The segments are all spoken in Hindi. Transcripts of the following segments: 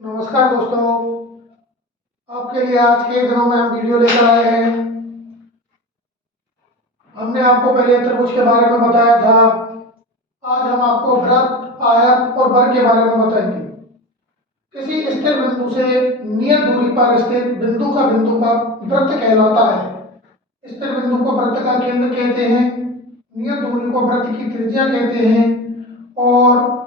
नमस्कार दोस्तों, आपके लिए आज के दिनों में हम वीडियो लेकर आए हैं। हमने आपको पहले त्रिभुज के बारे में बताया था। आज हम आपको वृत्त, आयत और वर्ग के बारे में बताएंगे। किसी स्थिर बिंदु से नियत दूरी पर स्थित बिंदु का बिंदु पर वृत्त कहलाता है। स्थिर बिंदु को वृत्त का केंद्र कहते हैं, नियत दूरी को वृत्त की त्रिज्या कहते हैं और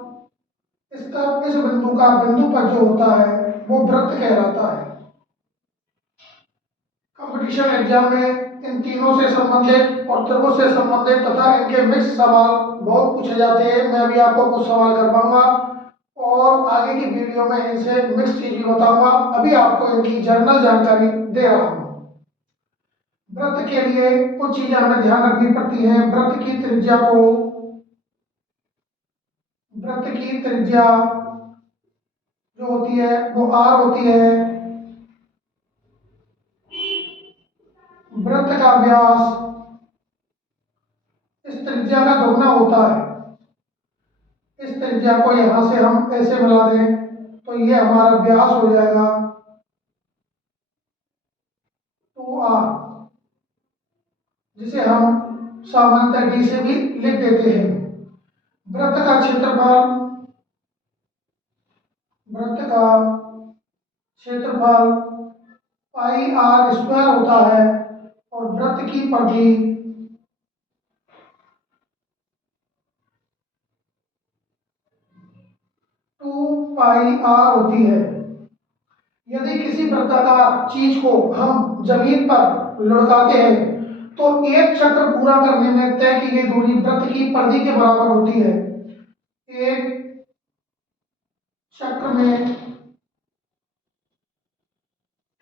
इस बिंदु का बिंदु पर जो होता है वो वृत्त कहलाता है। कंपटीशन एग्जाम में इन तीनों से संबंधित और त्रिभुज से संबंधित तथा इनके मिक्स सवाल बहुत पूछे जाते हैं। मैं भी आपको कुछ सवाल करवाऊंगा और आगे की वीडियो में इनसे मिक्स चीज भी बताऊंगा। अभी आपको इनकी जनरल जानकारी दे रहा हूँ। वृत्त के लिए कुछ चीजें हमें ध्यान रखनी पड़ती हैं। वृत्त की त्रिज्या जो होती है वो r होती है। वृत्त का व्यास इस त्रिज्या का दोगुना होता है। इस त्रिज्या को यहां से हम ऐसे मिला दें तो ये हमारा व्यास हो जाएगा 2r, जिसे हम सामान्यतः d से भी लिख देते हैं। वृत्त का क्षेत्रफल पाई r स्क्वायर होता है और वृत्त की परिधि 2πr होती है। यदि किसी वृत्ताकार चीज को हम जमीन पर लुढ़काते हैं तो एक चक्र पूरा करने में तय की गई दूरी वृत्त की परिधि के बराबर होती है। एक चक्र में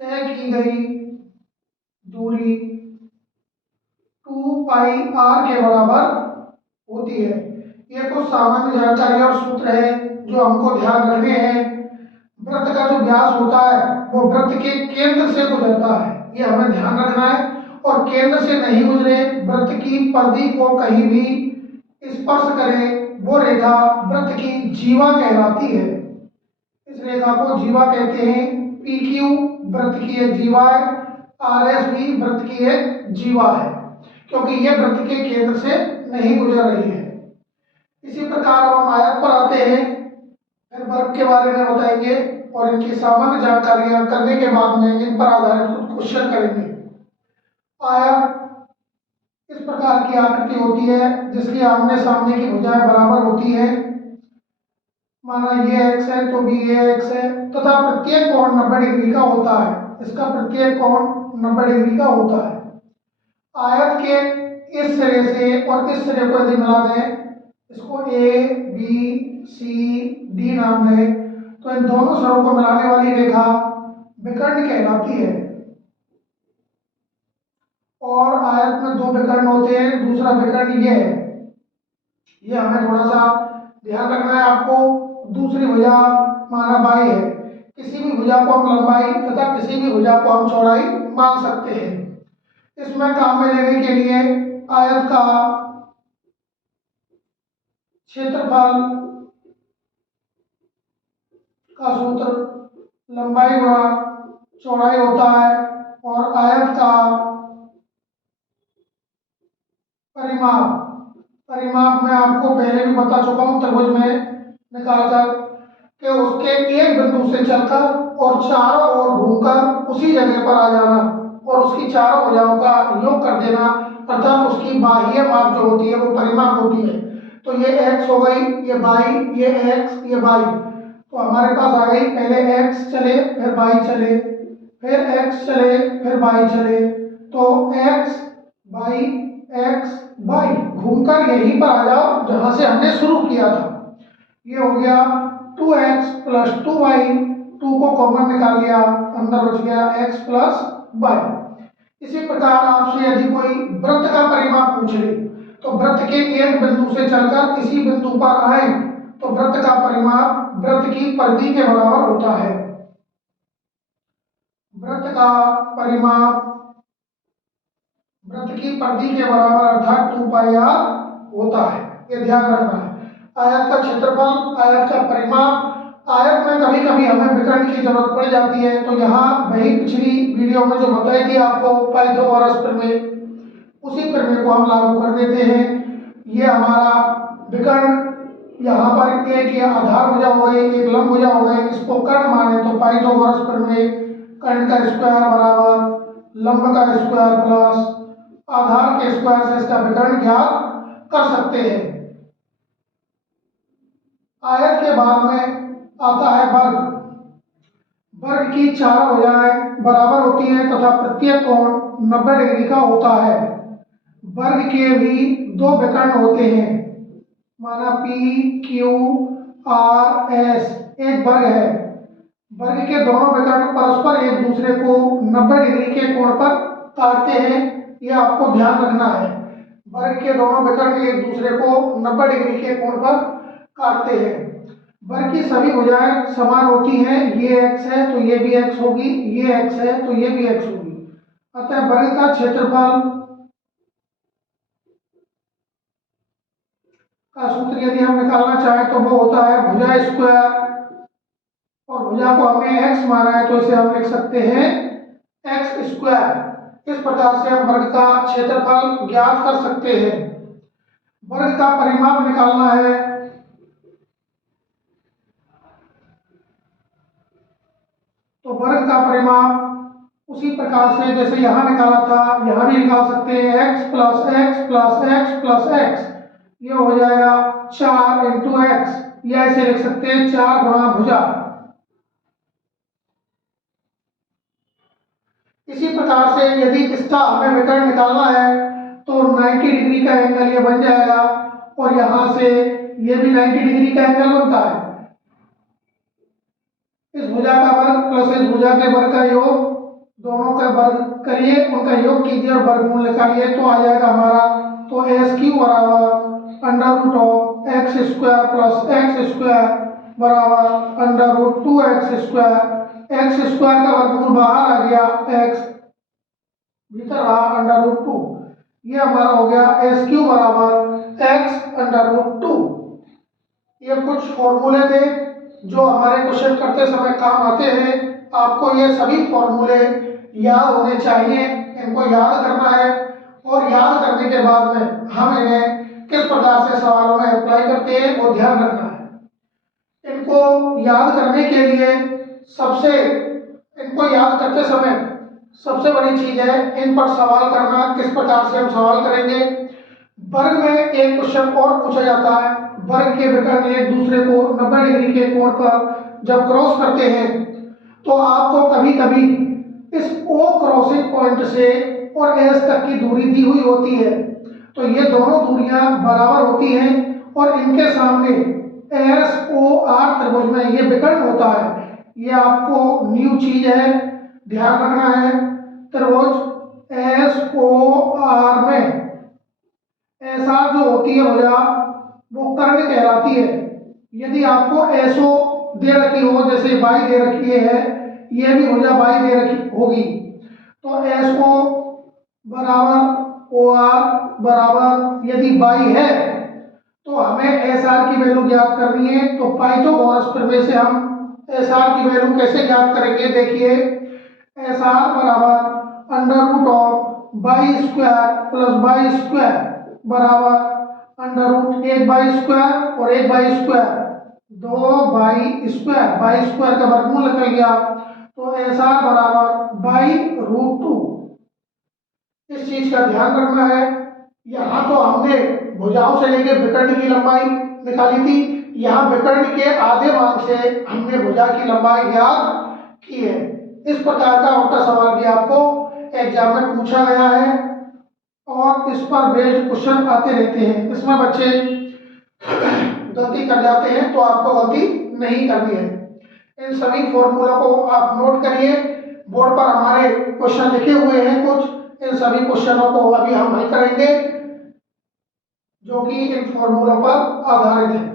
तय की गई दूरी 2πr के बराबर होती है। ये कुछ सामान्य जानकारी और सूत्र है जो हमको ध्यान रखने हैं। वृत्त का जो व्यास होता है वो वृत्त के केंद्र से गुजरता है, ये हमें ध्यान रखना है। और केंद्र से नहीं गुजरे, वृत्त की परिधि को कहीं भी स्पर्श करे, वो रेखा वृत्त की जीवा कहलाती है। इस रेखा को जीवा कहते हैं। PQ वृत्त की एक जीवा है, RS भी वृत्त की एक जीवा है, क्योंकि ये वृत्त के केंद्र से नहीं गुजर रही है। इसी प्रकार अब हम आयत पर आते हैं, फिर वर्ग के बारे में बताएंगे और इनकी सामान्य जानकारियां करने के बाद में इन पर आधारित कुछ क्वेश्चन करेंगे। आयत इस प्रकार की आकृति होती है जिसकी आमने सामने की भुजाएं बराबर होती है। माना ये x है तो भी ये x है तथा प्रत्येक कोण 90 डिग्री का होता है। इसका प्रत्येक कोण 90 डिग्री का होता है। आयत के इस सिरे से और इस सिरे को यदि मिला दें, इसको A B C D नाम दें, तो इन दोनों सिरों को मिलाने वाली रेखा विकर्ण कहलाती है। और आयत में दो विकर्ण होते हैं, दूसरा विकर्ण ये है, ये हमें थोड़ा सा ध्यान रखना है आपको। दूसरी भुजा माना बाई है, किसी भी भुजा को हम लंबाई तथा किसी भी भुजा को हम चौड़ाई मान सकते हैं। इसमें काम में लेने के लिए आयत का क्षेत्रफल का सूत्र लंबाई गुणा चौड़ाई होता है और आयत का परिमाप मैं आपको पहले भी बता चुका हूं त्रिभुज में निकालकर कि उसके एक बिंदु से चलकर और चारों ओर घूमकर उसी जगह पर आ जाना और उसकी चारों भुजाओं का योग कर देना, अर्थात उसकी बाह्य माप जो होती है वो परिमाप होती है। तो ये x हो गई, ये y, ये x, ये y। तो हमारे पास आ गई, पहले x चले फिर y चले, फिर x चले फिर y चले, तो x y x y घूमकर यहीं पर आ जाओ जहां से हमने शुरू किया था। ये हो गया 2x + 2y, 2 को कॉमन निकाल लिया, अंदर बच गया x + y। इसी प्रकार आपसे यदि कोई वृत्त का परिमाप पूछ ले तो वृत्त के एक बिंदु से चलकर इसी बिंदु पर आए तो वृत्त का परिमाप वृत्त की परिधि के बराबर होता है। वृत्त का परिमाप वृत्त की परिधि के बराबर अर्थात 2πr होता है, ये ध्यान रखना है। आयत का क्षेत्रफल, आयत का परिमाप, आयत में कभी कभी कभी हमें विकर्ण की जरूरत पड़ जाती है, तो यहाँ वही पिछली वीडियो में जो बताई थी आपको पाइथागोरस प्रमेय, उसी प्रमेय को हम लागू कर देते हैं। ये हमारा विकर्ण, यहाँ पर एक ये आधार भुजा हो गई, एक लंब भुजा हो गई, इसको कर्ण माने तो पाइथागोरस प्रमेय कर्ण का स्क्वायर बराबर लंब का स्क्वायर प्लस आधार के स्क्वायर से इसका विकर्ण ज्ञात कर सकते हैं। आयत के बाद में आता है वर्ग। वर्ग की चार भुजाएं बराबर होती हैं तथा प्रत्येक कोण 90 डिग्री का होता है। वर्ग के भी दो विकर्ण होते हैं, माना पी क्यू आर एस एक वर्ग है। वर्ग के दोनों विकर्ण परस्पर एक दूसरे को 90 डिग्री के कोण पर काटते हैं, यह आपको ध्यान रखना है। वर्ग के दोनों विकर्ण एक दूसरे को 90 डिग्री के कोण पर काटते हैं। वर्ग की सभी भुजाएं समान होती हैं, ये x है तो ये भी x होगी, ये x है तो ये भी x होगी। अतः वर्ग का क्षेत्रफल का सूत्र यदि हम निकालना चाहें तो वो होता है भुजा स्क्वायर, और भुजा को हमने x माना है तो इसे हम लिख सकते हैं x स्क्वायर। इस प्रकार से हम वर्ग का क्षेत्रफल ज्ञात कर सकते हैं। वर्ग का परिमाप निकालना है तो वर्ग का परिमाप उसी प्रकार से जैसे यहाँ निकाला था, यहाँ भी निकाल सकते हैं x plus x plus x plus x, ये हो जाएगा 4 इंटू एक्स, या ऐसे लिख सकते हैं 4 गुणा भुजा। इसी प्रकार से यदि इसका हमें विकर्ण निकालना है तो 90 डिग्री का एंगल ये बन जाएगा, और यहाँ से ये भी 90 डिग्री का एंगल बनता है। इस भुजा का वर्ग प्लस इस भुजा के वर्ग का योग, दोनों का वर्ग करिए, उनका योग कीजिए और वर्गमूल निकालिए तो आ जाएगा हमारा, तो एस क्यू बराबर under root of x square plus x square बराबर under root 2x square. X square का वर्गमूल बाहर आ गया, एक्स भीतर रहा अंडर रूट 2, ये हमारा हो गया एस क्यू बराबर एक्स अंडर रूट 2। ये कुछ फॉर्मूले थे जो हमारे क्वेश्चन करते समय काम आते हैं। आपको ये सभी फॉर्मूले याद होने चाहिए, इनको याद करना है, और याद करने के बाद में हम इन्हें किस प्रकार से सवालों में अप्लाई करते हैं वो ध्यान रखना है। इनको याद करने के लिए इनको याद करते समय सबसे बड़ी चीज है इन पर सवाल करना। किस प्रकार से हम सवाल करेंगे? वर्ग में एक क्वेश्चन और पूछा जाता है, वर्ग के विकर्ण एक दूसरे को 90 डिग्री के कोण पर जब क्रॉस करते हैं तो आपको कभी कभी इस O क्रॉसिंग पॉइंट से और S तक की दूरी दी हुई होती है, तो ये दोनों दूरियां बराबर होती हैं और इनके सामने SOR त्रिभुज में ये विकर्ण होता है। ये आपको न्यू चीज है, ध्यान रखना है। त्रिभुज SOR में ऐसा जो होती है भुजा वो कर्ण कहलाती है। यदि आपको एसओ दे रखी हो, जैसे बाई दे रखी है, ये भी भुजा बाई दे रखी होगी, तो एसओ बराबर ओ आर बराबर यदि बाई है तो हमें एस आर की वैल्यू ज्ञात करनी है। तो पाइथागोरस प्रमेय से हम एस आर की वैल्यू कैसे ज्ञात करेंगे? देखिए, एस आर बराबर under root of by square plus by square बराबर अंडर रूट 1 बाई स्क्वायर और 1 by square 2 by square, by square का वर्गमूल निकल गया, तो एस आर बराबर बाई रूट 2। इस चीज का ध्यान रखना है। यहाँ तो हमने भुजाओं से लेकर विकर्ण की लंबाई निकाली थी, यहाँ विकर्ण के आधे मान से हमने भुजा की लंबाई ज्ञात की है। इस प्रकार का उल्टा सवाल भी आपको एग्जाम में पूछा गया है और इस पर बेस्ड क्वेश्चन आते रहते हैं। इसमें बच्चे गलती कर जाते हैं तो आपको गलती नहीं करनी है। इन सभी फॉर्मूलों को आप नोट करिए, बोर्ड पर हमारे क्वेश्चन लिखे हुए हैं कुछ, इन सभी क्वेश्चनों को अभी हम हल करेंगे जो कि इन फॉर्मूलों पर आधारित है।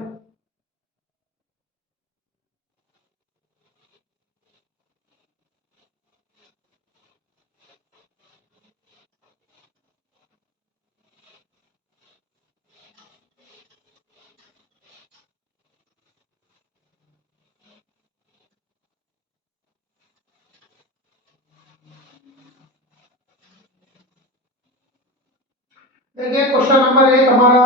देखिए क्वेश्चन नंबर 1 हमारा,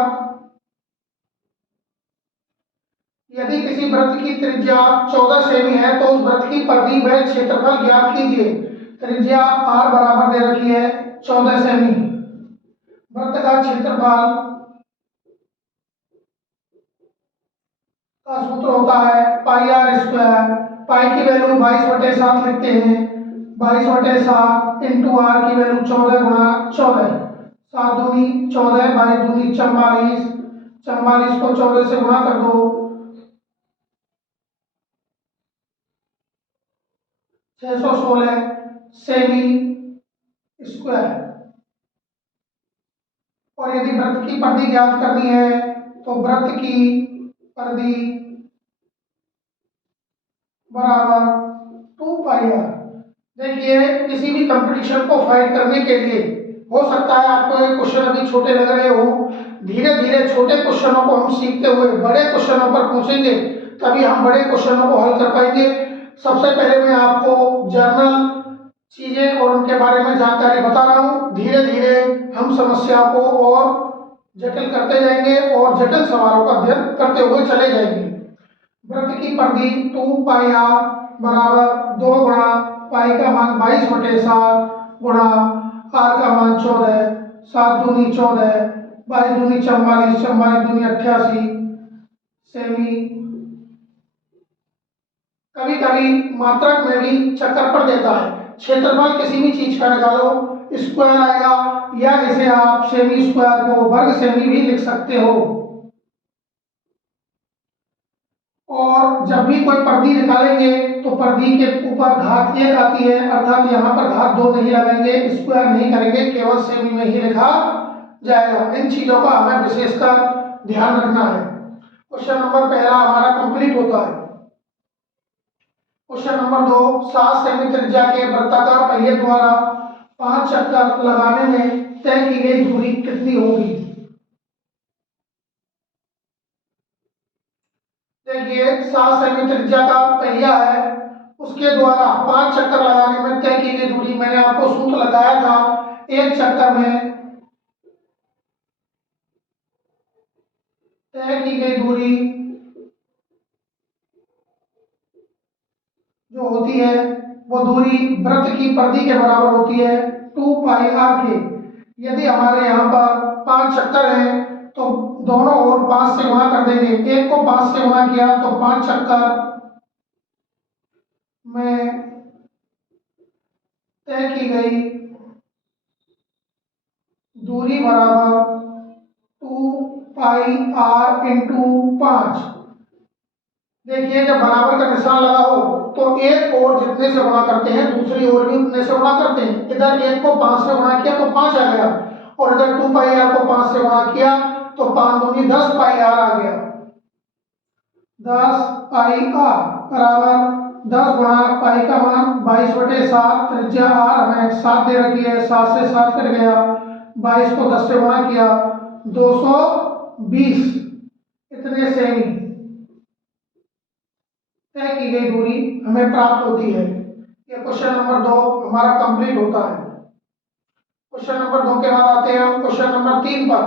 यदि किसी वृत्त की त्रिज्या 14 सेमी है तो उस वृत्त की परिधि व क्षेत्रफल ज्ञात कीजिए। त्रिज्या r बराबर दे रखी है 14 सेमी। वृत्त का क्षेत्रफल का सूत्र होता है पाई आर स्क्वायर। पाई की वैल्यू 22/7 लिखते हैं। 22/7 इंटू आर की वैल्यू 14 गुणा 14। 7 दूनी 14, 22 दूनी 44। 44 को 14 से गुणा कर दो, 616 सेमी स्क्वायर। और यदि वृत्त की परिधि ज्ञात करनी है तो वृत्त की परिधि बराबर 2 पाई आर। देखिए किसी भी कंपटीशन को फाइट करने के लिए, हो सकता है आपको ये क्वेश्चन अभी छोटे लग रहे हो, धीरे धीरे छोटे क्वेश्चनों को हम सीखते हुए बड़े क्वेश्चनों पर पहुंचेंगे, तभी हम बड़े क्वेश्चनों को हल कर पाएंगे। सबसे पहले मैं आपको जर्नल चीजें और उनके बारे में जानकारी बता रहा हूँ। धीरे धीरे हम समस्या को और जटिल करते जाएंगे और जटिल सवालों का अध्ययन करते हुए चले जाएंगे। वृत्त की परिधि 2 पाई आर बराबर 2 गुणा पाई का मान 22/7 गुणा आर का मान 14। 7 दूनी 14, 22 दूनी 44, 44 दूनी 88 सेमी। कभी कभी मात्रक में भी चक्कर पड़ देता है। क्षेत्रफल किसी भी चीज का निकालो, स्क्वायर आएगा, या इसे आप सेमी स्क्वायर को वर्ग सेमी भी लिख सकते हो। और जब भी कोई परिधि निकालेंगे तो परिधि के ऊपर घात 1 आती है, अर्थात यहाँ पर घात 2 नहीं लगाएंगे, स्क्वायर नहीं करेंगे, केवल सेमी में ही लिखा जाएगा। इन चीजों का हमें विशेषकर ध्यान रखना है। क्वेश्चन नंबर पहला हमारा कंप्लीट होता है। क्वेश्चन नंबर 2, 7 सेमी त्रिज्या के वृत्ताकार पहिए द्वारा 5 चक्कर लगाने में तय की गई दूरी कितनी होगी। देखिए 7 सेमी त्रिज्या का पहिया है, उसके द्वारा 5 चक्कर लगाने में तय की गई दूरी, मैंने आपको सूत्र लगाया था, एक चक्कर में तय की गई दूरी जो होती है वो दूरी वृत्त की परिधि के बराबर होती है 2 पाई आर के। यदि हमारे यहाँ पर 5 चक्कर हैं तो दोनों ओर 5 से गुणा कर देंगे। एक को 5 से गुणा किया तो 5 चक्कर में तय की गई दूरी बराबर 2 पाई आर इंटू 5। देखिए जब बराबर का निशान लगा हो तो एक ओर जितने से गुणा करते हैं दूसरी ओर भी उतने से गुणा करते हैं। इधर एक को 5 से गुणा किया तो 5 आ गया, और इधर 2 पाई आर को 5 से गुणा किया तो 5 दूनी 10 पाई आर आ गया। 10 पाई आर बराबर 10 गुणा पाई का मान 22/7, त्रिज्या आर हमें 7 दे रखी है, 7 से 7 कट गया, 22 को 10 से गुणा किया 220 इतने सेमी तय की गई दूरी हमें प्राप्त होती है। ये क्वेश्चन नंबर 2 हमारा कंप्लीट होता है। क्वेश्चन नंबर 2 के बाद आते हैं हम क्वेश्चन नंबर 3 पर।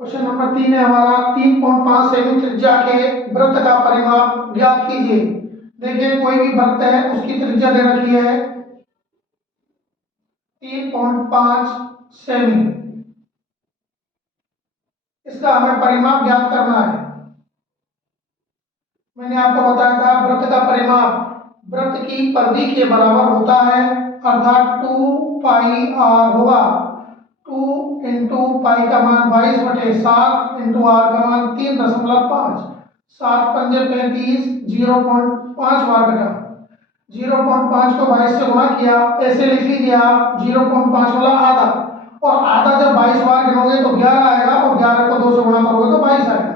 क्वेश्चन नंबर 3 है हमारा, 3.5 सेमी त्रिज्या के वृत्त का परिमाप ज्ञात कीजिए। देखिए कोई भी वृत्त है उसकी त्रिज्या दे रखी है 3.5 सेमी, इसका हमें परिमाप ज्ञात करना है। मैंने आपको बताया था वृत्त का परिमाप वृत्त की परिधि के बराबर होता है, अर्थात 2 पाई आर होगा। 2 इंटू पाई का मान 22/7 इंटू आर का मान 3.5। 7 पंजे 35, 0.5 बार कटा, 0.5 को 22 से गुणा किया, ऐसे लिख लीजिए आप 0.5 वाला आधा, और आधा जब 22 बार गिनोगे तो 11 आएगा, और 11 को 2 से गुणा करोगे तो 22 आएगा।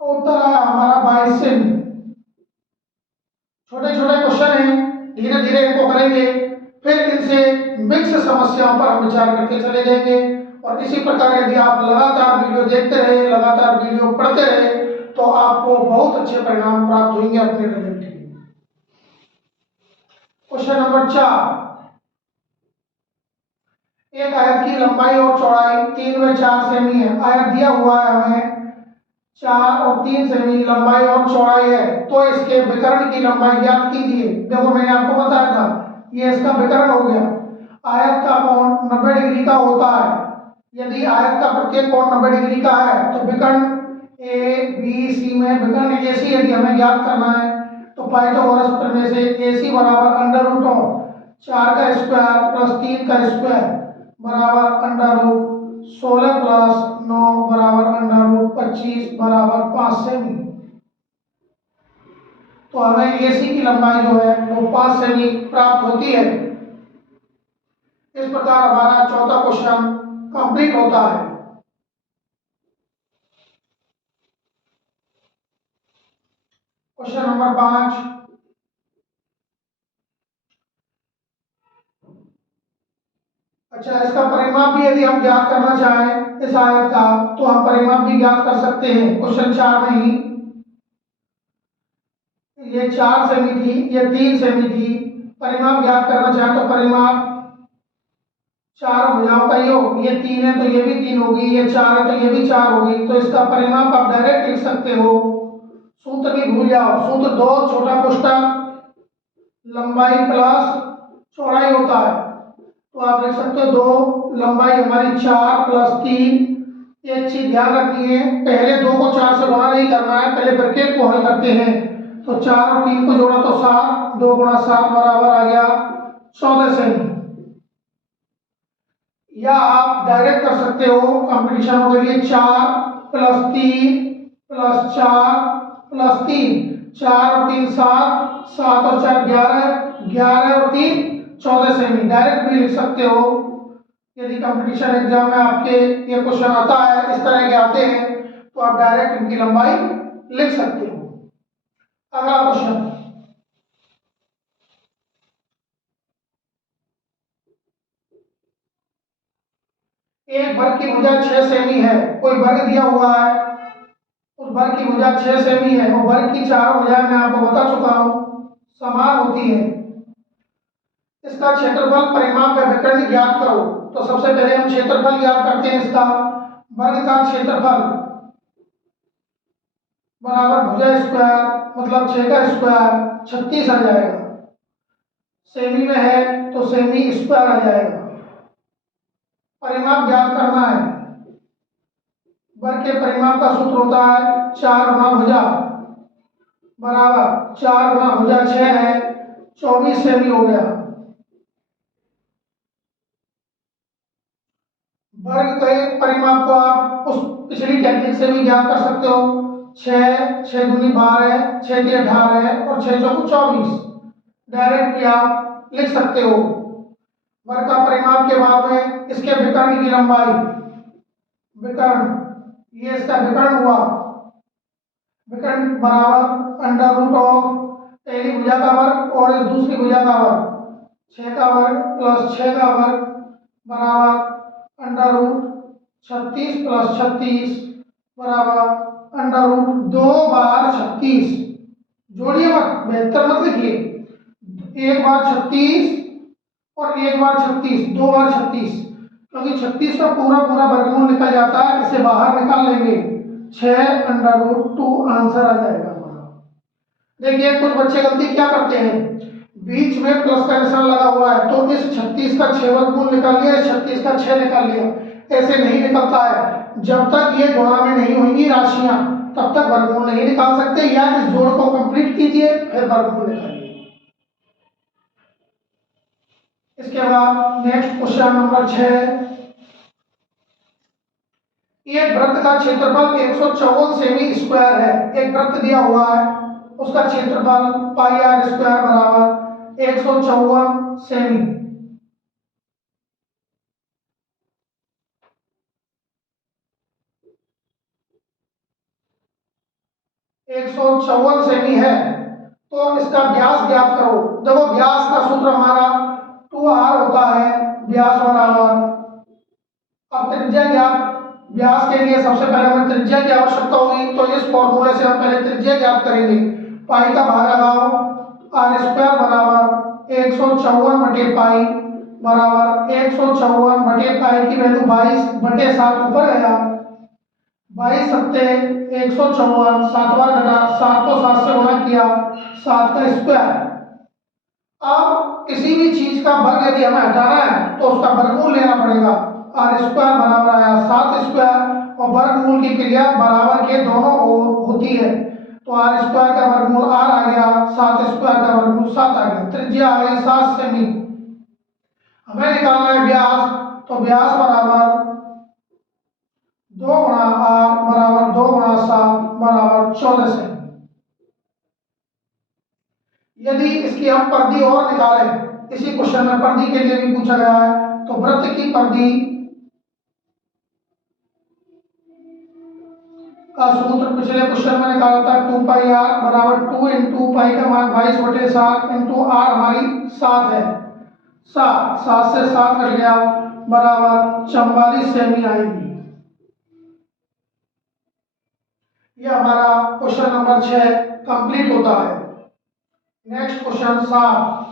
तो उत्तर आया हमारा 22 सेमी। छोटे छोटे क्वेश्चन हैं, धीरे धीरे इनको करेंगे, फिर इनसे मिक्स समस्याओं पर हम विचार करते चले जाएंगे। और इसी प्रकार यदि आप लगातार वीडियो देखते रहे, लगातार वीडियो पढ़ते रहे, तो आपको बहुत अच्छे परिणाम प्राप्त होंगे अपने रिजल्ट के। क्वेश्चन नंबर 4, एक आयत की लंबाई और चौड़ाई 3 व 4 सेमी है। आयत दिया हुआ है हमें 4 और 3 सेमी लंबाई और चौड़ाई है, तो इसके विकर्ण की लंबाई ज्ञात कीजिए। देखो मैंने आपको बताया था, ये इसका विकर्ण हो गया। आयत का कोण 90 डिग्री का होता है। यदि आयत का प्रत्येक कोण 90 डिग्री का है तो विकर्ण ए बी सी में विकर्ण एसी यदि हमें ज्ञात करना है तो पाइथागोरस प्रमेय से एसी बराबर अंडर रूट ऑफ 4 का स्क्वायर प्लस 3 का स्क्वायर बराबर अंडर रूट 16 प्लस 9 बराबर अंडर रूट 25 बराबर 5 सेमी। तो हमें एसी की लंबाई जो है वो 5 सेमी प्राप्त होती है। इस प्रकार हमारा चौथा क्वेश्चन कंप्लीट होता है। क्वेश्चन नंबर 5, अच्छा इसका परिमाप भी यदि हम ज्ञात करना चाहें इस आयत का तो हम परिमाप भी ज्ञात कर सकते हैं। क्वेश्चन 4 में ही ये 4 सेमी थी, ये 3 सेमी थी। परिमाप ज्ञात करना चाहें तो परिमाप 4 भुजाओं का योग, ये 3 है तो ये भी 3 होगी, ये 4 है तो ये भी 4 होगी। तो इसका परिमाप आप डायरेक्ट लिख सकते हो। सूत्र भी भूल जाओ, सूत्र 2 छोटा कोष्टक लंबाई प्लस चौड़ाई होता है। तो आप लिख सकते हो 2 लंबाई हमारी 4 प्लस 3। एक चीज ध्यान रखनी है, पहले 2 को 4 से गुणा नहीं करना है, पहले ब्रैकेट को हल करते हैं। तो 4 और 3 को जोड़ा तो 7, 2 गुणा 7 बराबर आ गया 14 सेमी। या आप डायरेक्ट कर सकते हो कंपटीशन के लिए 4 प्लस 3 प्लस 4 प्लस 3, 4 और 3 7, 7 और 4 11, 11 और 3 14 सेमी। डायरेक्ट भी लिख सकते हो। यदि कंपटीशन एग्जाम में आपके ये क्वेश्चन आता है, इस तरह के आते हैं, तो आप डायरेक्ट इनकी लंबाई लिख सकते हो। अगला क्वेश्चन, एक वर्ग की भुजा 6 सेमी है। कोई वर्ग दिया हुआ है, उस वर्ग की भुजा 6 सेमी है और वर्ग की चारों भुजाएं मैं आपको बता चुका हूं समान होती है। इसका क्षेत्रफल परिमाप का विकर्ण ज्ञात करो। तो सबसे पहले हम क्षेत्रफल ज्ञात करते हैं। इसका वर्ग का क्षेत्रफल बराबर भुजा स्क्वायर मतलब 6 का स्क्वायर 36 आ जाएगा। सेमी में है तो सेमी स्क्वायर आ जाएगा। परिमाप ज्ञात करना है। वर्ग के परिमाप का सूत्र होता है 4 गुना भुजा बराबर 4 गुना भुजा 6 है, 24 सेमी हो गया। वर्ग के परिमाप को आप उस पिछली टेक्निक से भी ज्ञात कर सकते हो। 6 6 दूनी 12, 6 3 18 और 6 चौको 24। डायरेक्ट भी आप लिख सकते हो। वर्ग का परिमाप के बाद में इसके विकर्ण की लंबाई, विकर्ण ये इसका विकर्ण हुआ, विकर्ण बराबर अंडर रूट ऑफ पहली भुजा का वर्ग और इस दूसरी भुजा का वर्ग, 6 का वर्ग प्लस 6 का वर्ग बराबर अंडर रूट 36 प्लस 36 बराबर अंडर रूट 2 बार 36। जोड़िए मत, 72 मत लिखिए। 1 बार 36 और 1 बार 36, 2 बार 36, क्योंकि 36 का पूरा पूरा वर्गमूल निकल जाता है। इसे बाहर निकाल लेंगे, 6 अंडर रूट 2 आंसर आ जाएगा हमारा। देखिए कुछ बच्चे गलती क्या करते हैं, बीच में प्लस का निशान लगा हुआ है तो इस 36 का 6 वर्गमूल निकाल लिया, इस 36 का 6 निकाल लिया। ऐसे नहीं निकलता है। जब तक ये गुणा में नहीं होंगी राशियां तब तक वर्गमूल नहीं निकाल सकते। या इस जोड़ को कंप्लीट कीजिए फिर वर्गमूल निकालिए। इसके बाद नेक्स्ट क्वेश्चन नंबर 6, एक वृत्त का क्षेत्रफल 154 सेमी स्क्वायर है। एक वृत्त दिया हुआ है, उसका क्षेत्रफल पाई आर स्क्वायर बराबर 154 सेमी। एक सौ 54 सेमी है तो इसका व्यास ज्ञात करो। देखो व्यास का सूत्र हमारा 2r होता है, व्यास बराबर, अब त्रिज्या ज्ञात, व्यास के लिए सबसे पहले हमें त्रिज्या की आवश्यकता होगी तो इस फॉर्मूले से हम पहले त्रिज्या ज्ञात करेंगे। पाई का भाग लगाओ, आर स्क्वायर बराबर 154/पाई बराबर 154/पाई की वैल्यू 22/7 ऊपर गया, 22 × 7 = 154, 7 बार घटा, 7 को 7 से गुणा किया, 7 का स्क्वायर। अब किसी भी चीज का वर्ग यदि हमें हटाना है तो उसका वर्गमूल लेना पड़ेगा। आर स्क्वायर बराबर आया 7 स्क्वायर, और वर्गमूल की क्रिया बराबर के दोनों ओर होती है, तो आर स्क्वायर का वर्गमूल आर आ गया, 7 स्क्वायर का वर्गमूल 7 आ गया। त्रिज्या आ गई 7 सेमी। हमें निकालना है व्यास, तो व्यास बराबर 2 × आर बराबर 2 × 7 बराबर 14 सेमी। यदि इसकी हम परिधि और निकालें, इसी क्वेश्चन में परिधि के लिए भी पूछा गया है, तो वृत्त की परिधि का सूत्र पिछले क्वेश्चन में निकाला था 2πr बराबर 2 × पाई का मान 22/7 × r हमारी 7 है, 7 से 7 कट गया बराबर 44 सेमी आएगी। यह हमारा क्वेश्चन नंबर 6 कंप्लीट होता है। Next question 7।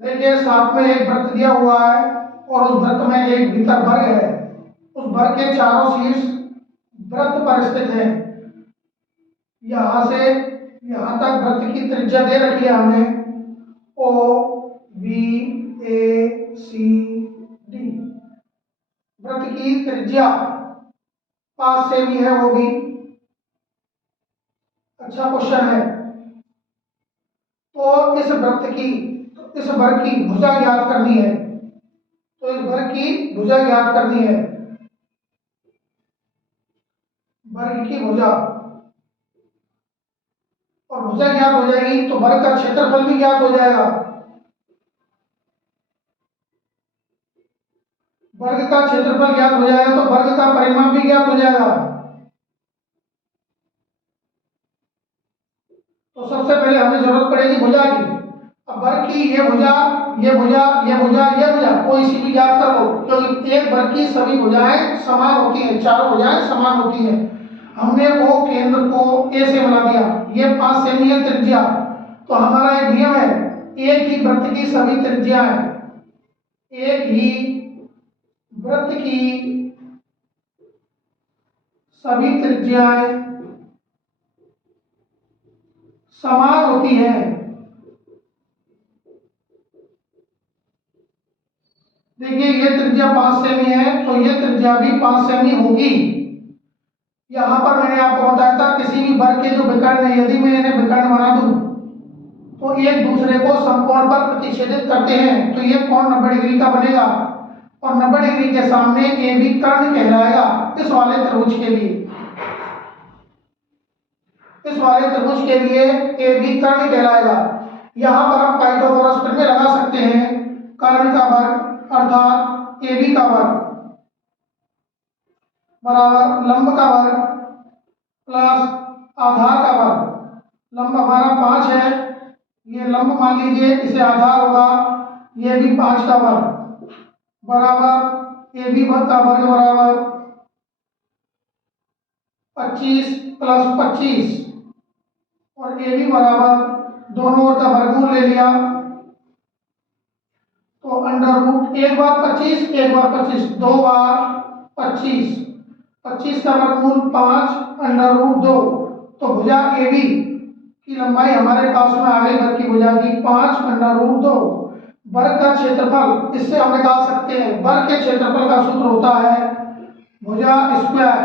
देखिए, साथ में एक वृत्त दिया हुआ है और उस वृत्त में एक भीतर वर्ग है। उस वर्ग के चारों शीर्ष वृत्त पर स्थित है। यहां से यहां तक वृत्त की त्रिज्या दे रखी है हमें, ओ बी ए सी डी। वृत्त की त्रिज्या 5 सेमी है, वो भी अच्छा क्वेश्चन है। तो इस वर्ग की भुजा ज्ञात करनी है, तो इस वर्ग की भुजा ज्ञात करनी है। वर्ग की भुजा, और भुजा ज्ञात हो जाएगी तो वर्ग का क्षेत्रफल भी ज्ञात हो जाएगा। वर्ग का क्षेत्रफल ज्ञात हो जाएगा तो वर्ग का परिमाप भी ज्ञात हो जाएगा। तो सबसे पहले हमें जरूरत पड़ेगी भुजा की। अब वर्ग की ये भुजा, ये भुजा, ये भुजा, ये भुजा, कोई सी भी ज्ञात कर लो, क्योंकि एक वर्ग की सभी भुजाएं समान होती हैं, चारों भुजाएं समान होती हैं। हमने वो केंद्र को ए से मिला दिया, ये 5 सेमी है त्रिज्या, तो हमारा एक नियम है, एक ही वृत्त की सभी त्रिज्याएं, एक ही वृत्त की सभी त्रिज्याएं समान होती हैं। देखिए, ये त्रिज्या 5 सेमी है तो ये त्रिज्या भी 5 सेमी होगी। यहां पर मैंने आपको बताया था किसी भी वर्ग के जो विकर्ण है, यदि मैं इन्हें विकर्ण बना दूं तो एक दूसरे को समकोण पर प्रतिच्छेदित करते हैं, तो ये कोण 90 डिग्री का बनेगा, और 90 डिग्री के सामने ए बी कर्ण कहलाएगा। इस वाले त्रिभुज के लिए, इस वाले त्रिभुज के लिए ए बी कर्ण कहलाएगा। यहां पर हम पाइथागोरस प्रमेय लगा सकते हैं, कर्ण का वर्ग अर्थात ए बी का वर्ग बराबर लंब का वर्ग प्लस आधार का वर्ग। लंब हमारा 5 है, ये लंब मान लीजिए, इसे आधार होगा, ये भी 5 का वर्ग बराबर ए बी वर्ग का वर्ग बराबर 25 + 25, और ए बी बराबर दोनों ओर का वर्गमूल ले लिया, तो अंडर रूट एक बार 25, एक बार 25, 2 बार 25, 25 का वर्गमूल 5 √2। तो भुजा ए बी की लंबाई हमारे पास में आ गई, वर्ग की भुजा की 5 √2। वर्ग का क्षेत्रफल इससे हम निकाल सकते हैं। वर्ग के क्षेत्रफल का सूत्र होता है भुजा स्क्वायर।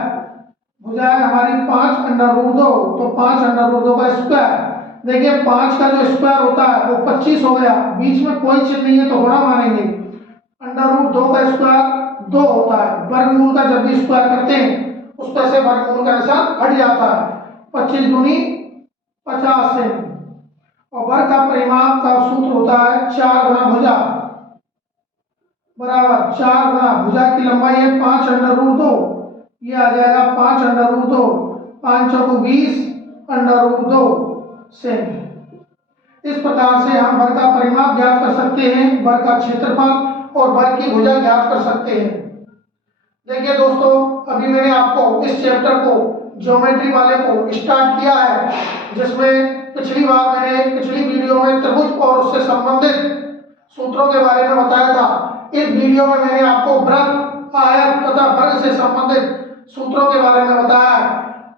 भुजा है हमारी 5 √2, तो 5 √2 का स्क्वायर। देखिए, 5 का जो स्क्वायर होता है वो 25 हो गया, बीच में कोई चिन्ह नहीं है तो गुणा मानेंगे। √2 का स्क्वायर 2 होता है। वर्गमूल का जब भी स्क्वायर करते हैं उस पर से वर्गमूल का निशान हट जाता है। 25 दूनी 50 से, और वर्ग का परिमाप का सूत्र होता है 4 गुना भुजा बराबर 4 गुना भुजा की लंबाई है 5 √2, ये आ जाएगा 5 √2, 5 चौको 20 √2 सेमी। इस प्रकार से हम वर्ग का परिमाप ज्ञात कर सकते हैं, वर्ग का क्षेत्रफल और वर्ग की भुजा ज्ञात कर सकते हैं। देखिए दोस्तों, अभी मैंने आपको इस चैप्टर को, ज्योमेट्री वाले को स्टार्ट किया है, जिसमें पिछली वीडियो में त्रिभुज और उससे संबंधित सूत्रों के बारे में बताया था। इस वीडियो में मैंने आपको वृत्त, आयत तथा वर्ग से संबंधित सूत्रों के बारे में बताया है।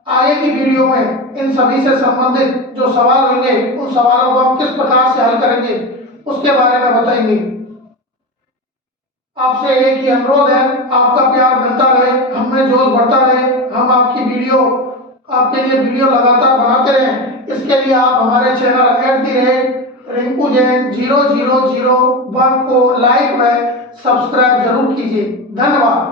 आगे की वीडियो में इन सभी से संबंधित जो सवाल होंगे, उन सवालों को हम किस प्रकार से हल करेंगे उसके बारे में बताएंगे। आपसे एक ही अनुरोध है, आपका प्यार मिलता रहे, हमें जोश बढ़ता रहे, हम आपके लिए वीडियो लगातार बनाते रहें। इसके लिए आप हमारे चैनल @रिंकू जैन 0001 को लाइक व सब्सक्राइब जरूर कीजिए। धन्यवाद।